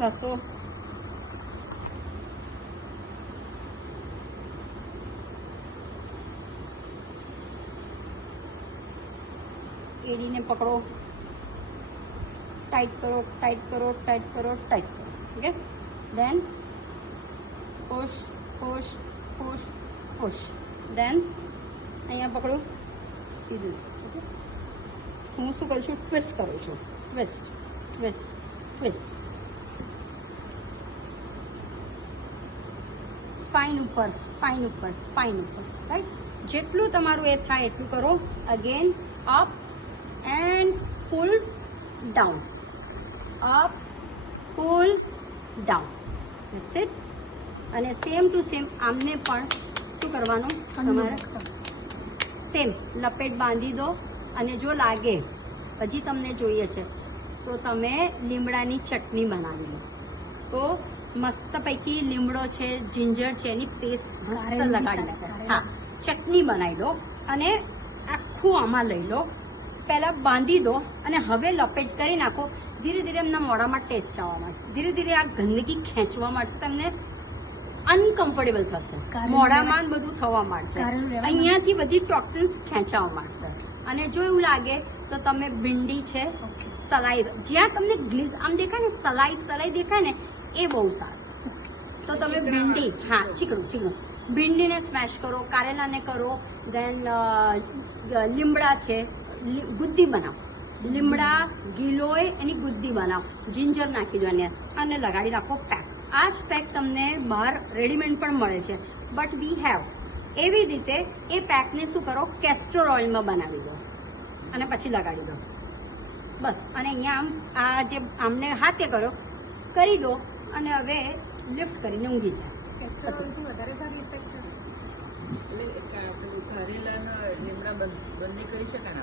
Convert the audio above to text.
ઘસો. એડીને પકડો, ટાઈટ કરો, ટાઈટ કરો, ટાઈટ કરો, ટાઈટ કરો. ઓકે, દેન પુશ પુશ પુશ પુશ. દેન અહીંયા પકડો સીધું. ઓકે, હું શું કરું છું, ટ્વિસ્ટ કરું છું. Twist twist twist. સ્પાઇન ઉપર, સ્પાઇન ઉપર, સ્પાઇન ઉપર. રાઈટ, જેટલું તમારું એ થાય એટલું કરો. Again up and pull down, up pull down. That's it. અને સેમ ટુ સેમ આમને પણ શું કરવાનું, તમારે સેમ લપેટ બાંધી દો. અને જો લાગે હજી તમને જોઈએ છે તો તમે લીમડાની ચટણી બનાવી લો. તો મસ્ત પૈકી લીમડો છે, જિંજર છે, એની પેસ્ટ લગાડી લો. હા, ચટણી બનાવી લો અને આખું આમાં લઈ લો. પહેલાં બાંધી દો અને હવે લપેટ કરી નાખો. ધીરે ધીરે એમના મોઢામાં ટેસ્ટ આવવા મળશે. ધીરે ધીરે આ ગંદકી ખેંચવા મળશે. તમને અનકમ્ફર્ટેબલ થશે, મોઢામાં બધું થવા માંડશે. અહીંયાથી બધી ટોક્સિન્સ ખેંચાવા માંડશે. અને જો એવું લાગે તો તમે ભીંડી છે, સલાઈ, જ્યાં તમને ગ્લીઝ આમ દેખાય ને, સલાઈ સલાઈ દેખાય ને, એ બહુ સારું. તો તમે ભીંડી, હા, ચીકણું ચીકણું ભીંડીને સ્મેશ કરો, કારેલાને કરો. દેન લીમડા છે, ગુદ્દી બનાવો. લીમડા ગીલોય એની ગુદ્દી બનાવો. જિંજર નાખી દો અને લગાડી રાખો પેક. આ જ પેક તમને બહાર રેડીમેડ પણ મળે છે, બટ વી હેવ. એવી રીતે એ પેકને શું કરો, કેસ્ટર ઓઇલમાં બનાવી દો અને પછી લગાડી દો. બસ. અને અહીંયા આમ આ જે આમને હાથે કરો કરી દો અને હવે લિફ્ટ કરીને ઊંઘી જાય. વધારે સારી ઇફેક્ટ. એટલે કારેલાના લીમડા બંને કરી શકાય.